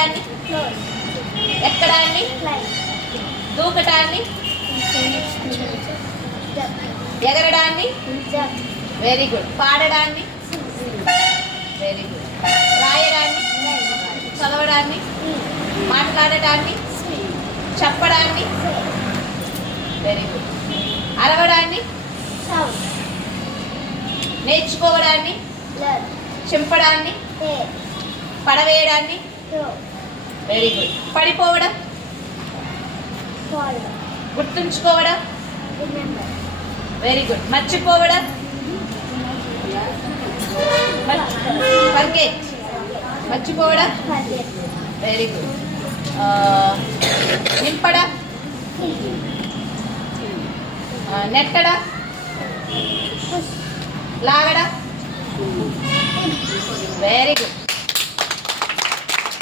చేయడాన్ని, ఎక్కడాన్ని, దూకటాన్ని, ఎగరడాన్ని, వెరీ గుడ్. పాడడాన్ని, వెరీ గుడ్. రాయడాన్ని, చదవడాన్ని, మాట్లాడటాన్ని, చెప్పడాన్ని, వెరీ గుడ్. అరవడాన్ని, నేర్చుకోవడాన్ని, చింపడాన్ని, పడవేయడాన్ని, వెరీ గుడ్. పడిపోవడం, గుర్తుంచుకోవడం, వెరీ గుడ్. మర్చిపోవడం, ఫర్గెట్, మర్చిపోవడం, వెరీ గుడ్. నింపడం, నెట్టడం, లాగడం, వెరీ గుడ్.